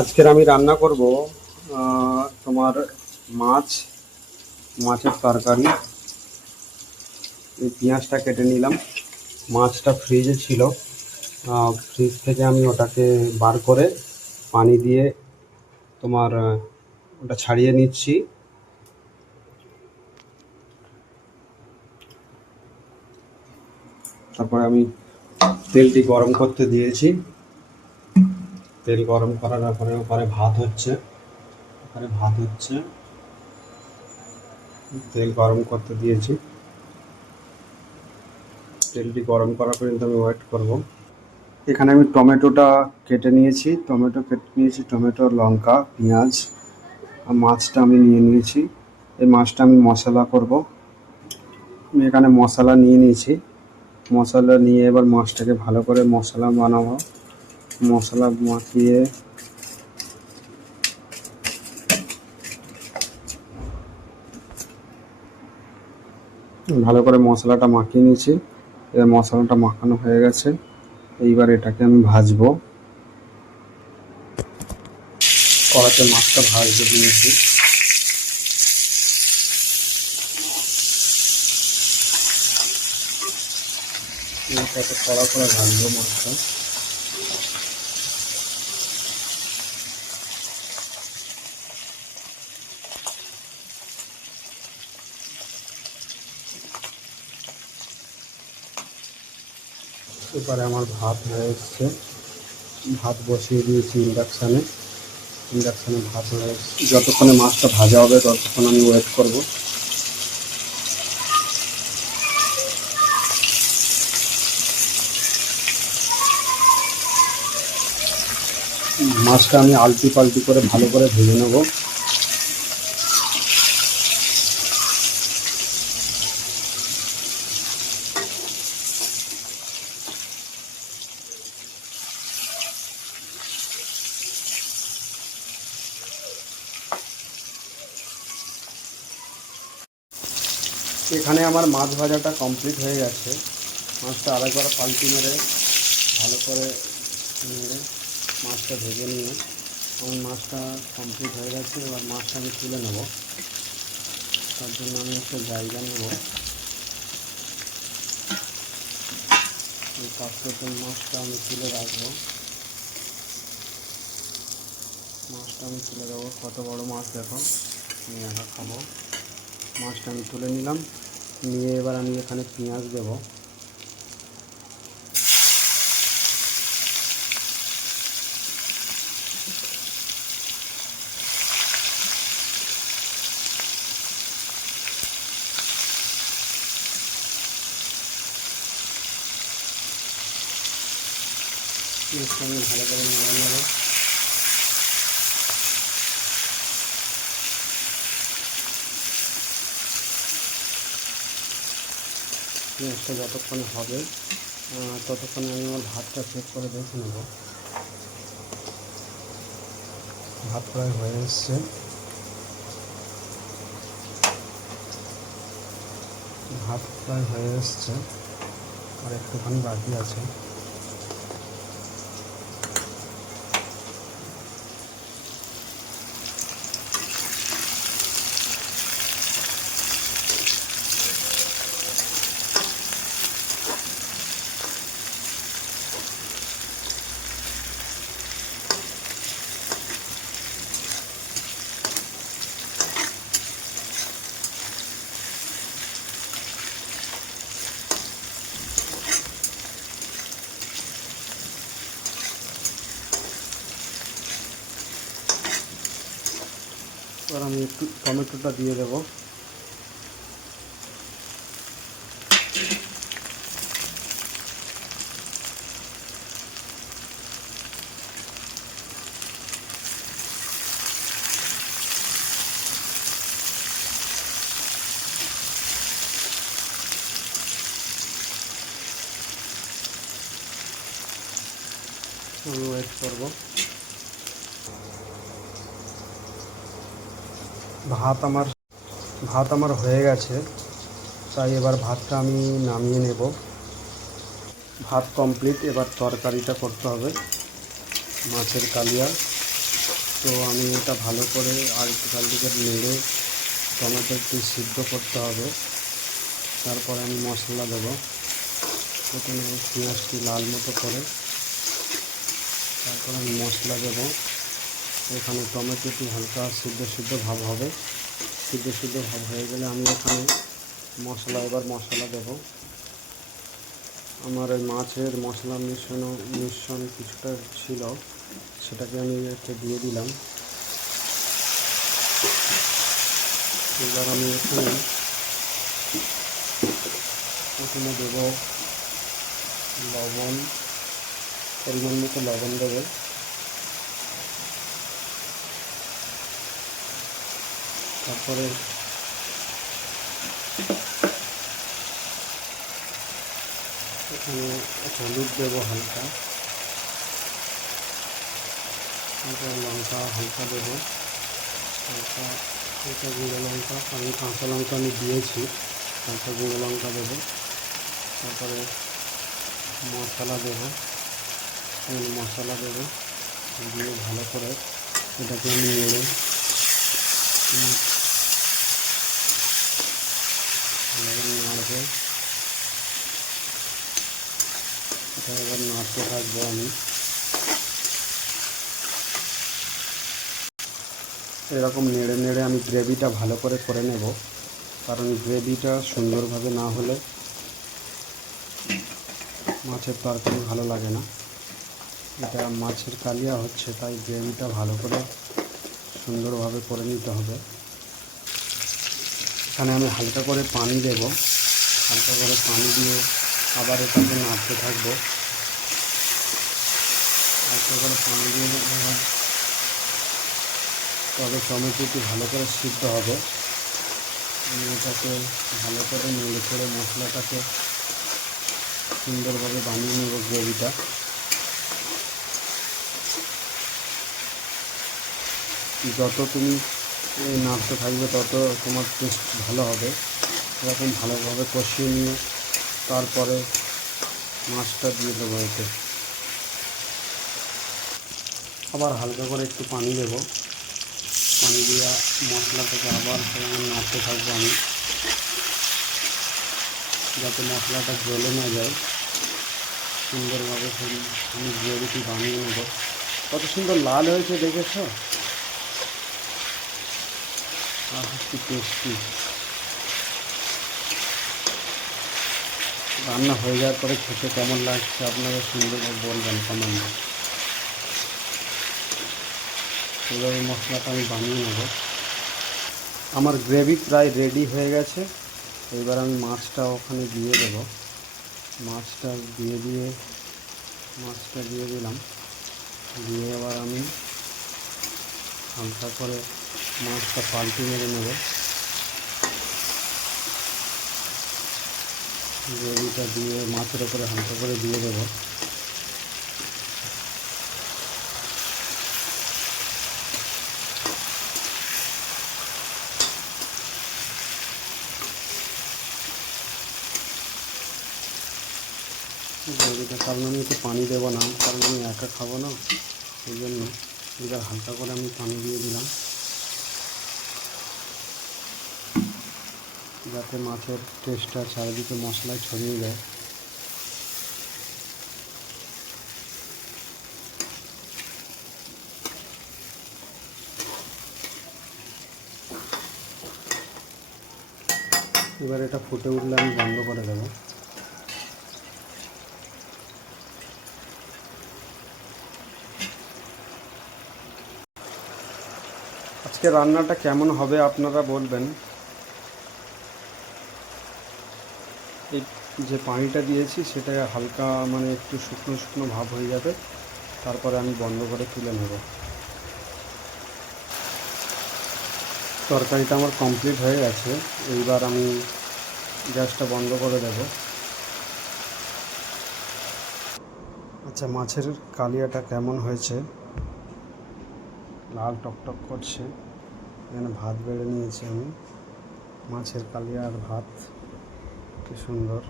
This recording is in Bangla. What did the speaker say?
আজকের আমি রান্না করব তোমার মাছ মাছের তরকারি। এই পেঁয়াজটা কেটে নিলাম। মাছটা ফ্রিজে ছিল, ফ্রিজ থেকে আমি ওটাকে বার করে পানি দিয়ে তোমার ওটা ছাড়িয়ে নিচ্ছি। তারপরে আমি তেলটি গরম করতে দিয়েছি। তেল গরম করার পরে ওপরে ভাত হচ্ছে। তেল গরম করতে দিয়েছি। তেলটি গরম করা পর্যন্ত আমি ওয়েট করব। এখানে আমি টমেটো কেটে নিয়েছি, টমেটো, লঙ্কা, পেঁয়াজ আর মাছটা আমি নিয়ে নিয়েছি। এই মাছটা আমি মশলা করব। আমি এখানে মশলা নিয়ে নিয়েছি। মশলা নিয়ে এবার মাছটাকে ভালো করে মশলা বানাবো। মশলা মাখিয়ে ভালো করে মশলাটা মাখিয়ে নিয়েছি। এবার মশলাটা মাখানো হয়ে গেছে। এইবার এটাকে আমি ভাজবো। কড়াতে মাছটা ভাজতে দিয়েছি। কত কড়া করে ভাজবো মাছটা। এবারে আমার ভাত হয়ে এসছে। ভাত বসিয়ে দিয়েছি ইন্ডাকশানে। ভাত হয়ে এসছে। যতক্ষণে মাছটা ভাজা হবে ততক্ষণ আমি ওয়েট করব। মাছটা আমি আলটি পাল্টি করে ভালো করে ভেজে নেব। এখানে আমার মাছ ভাজাটা কমপ্লিট হয়ে গেছে। মাছটা আরেকবার পাল্টি মেরে ভালো করে নেড়ে মাছটা ভেজে নিয়ে আমার মাছটা কমপ্লিট হয়ে গেছে। এবার মাছটা আমি তুলে নেব। তার জন্য আমি একটা জায়গা নেব। এই পাত্রতে মাছটা আমি তুলে রাখবো। মাছটা আমি তুলে দেবো। কত বড় মাছ দেখো, আমি একা খাবো। মাছটা আমি তুলে নিলাম। নিয়ে এবার আমি এখানে পেঁয়াজ দেবো। পেঁয়াজটা আমি ভালো করে নেড়ে নেবো। পেঁয়াজটা যতক্ষণে হবে ততক্ষণে আমি আমার ভাতটা চেক করে দেখে নেব। ভাত প্রায় হয়ে এসছে। আর একটুখানি বাকি আছে। এবার আমি একটু টমেটোটা দিয়ে দেবো। আমি ওয়েট করবো। ভাত আমার হয়ে গেছে, তাই এবার ভাতটা আমি নামিয়ে নেব। ভাত কমপ্লিট। এবার তরকারিটা করতে হবে। মাছের কালিয়া তো আমি এটা ভালো করে আলটিকে নেড়ে টমেটো একটু সিদ্ধ করতে হবে। তারপরে আমি মশলা দেবো। প্রথমে পেঁয়াজটি লাল মতো করে তারপরে আমি মশলা দেবো। এখানে টমেটোটি হালকা সিদ্ধ ভাব হবে। সিদ্ধ ভাব হয়ে গেলে আমি এখানে মশলা দেবো। আমার ওই মাছের মশলা মিশ্রণ কিছুটা ছিল, সেটাকে আমি এতে দিয়ে দিলাম। এবার আমি এখানে প্রথমে দেবো লবণ, পরিমাণ মতো লবণ দেবো। তারপরে এখানে হলুদ দেবো হালকা, তারপরে লঙ্কা হালকা দেবো, হালকা গুঁড়ো লঙ্কা, আমি কাঁচা লঙ্কা আমি দিয়েছি, হালকা গুঁড়ো লঙ্কা দেবো। তারপরে মশলা দেবো দিয়ে ভালো করে এটাকে আমি নেড়ে নাড়বো। এটা এবার নাড়তে থাকবো আমি। এরকম নেড়ে আমি গ্রেভিটা ভালো করে নেব, কারণ গ্রেভিটা সুন্দরভাবে না হলে মাছের তরকারি ভালো লাগে না। এটা মাছের কালিয়া হচ্ছে, তাই গ্রেভিটা ভালো করে সুন্দরভাবে করে নিতে হবে। এখানে আমি হালকা করে পানি দেব, হালকা করে পানি দিয়ে আবার এটাকে নাড়তে থাকবো। হালকা করে পানি দিয়ে তবে টমেটোটি ভালো করে সিদ্ধ হবে। আমি এটাকে ভালো করে নেড়ে করে মশলাটাকে সুন্দরভাবে বানিয়ে নেব গ্রেভিটা। যত তুমি নাড়তে থাকবে তত তোমার টেস্ট ভালো হবে। এরকম ভালোভাবে কষিয়ে নিয়ে তারপরে মাছটা দিয়ে দেবো এতে। আবার হালকা করে একটু পানি দেব, পানি দিয়ে মশলাটাকে আবার নাড়তে থাকবো আমি, যাতে মশলাটা জ্বলে না যায়। সুন্দরভাবে আমি গ্রেভিটি বানিয়ে নেব। কত সুন্দর লাল হয়েছে দেখেছো? আর কি টেস্টি। রান্না হয়ে যাওয়ার পরে খেতে কেমন লাগছে আপনারা সুন্দরভাবে বলবেন কমেন্টে। এভাবে মশলাটা আমি বানিয়ে নেব। আমার গ্রেভি প্রায় রেডি হয়ে গেছে। এবার আমি মাছটা ওখানে দিয়ে দেব। মাছটা দিয়ে দিলাম। দিয়ে এবার আমি হালকা করে মাছটা পাল্টে মেরে নেব। গ্রেভিটা দিয়ে মাছের ওপরে হালকা করে দিয়ে দেব। গ্রেভিটা, কারণ আমি একটু পানি দেবো না, কারণ আমি একা খাবো না, সেই জন্য এবার হালকা করে আমি পানি দিয়ে দিলাম, যাতে মাছের টেস্টটা চারিদিকে মশলায় ছড়িয়ে যায়। এবার এটা ফুটে উঠলে আমি বন্ধ করে দেবো। আজকে রান্নাটা কেমন হবে আপনারা বলবেন। এই যে পানিটা দিয়েছি সেটা হালকা মানে একটু শুকনো ভাব হয়ে যাবে, তারপরে আমি বন্ধ করে তুলে নেব। তরকারিটা আমার কমপ্লিট হয়ে গেছে। এইবার আমি গ্যাসটা বন্ধ করে দেব। আচ্ছা, মাছের কালিয়াটা কেমন হয়েছে? লাল টকটক করছে। এখানে ভাত বেড়ে নিয়েছি আমি, মাছের কালিয়া আর ভাত, কি সুন্দর।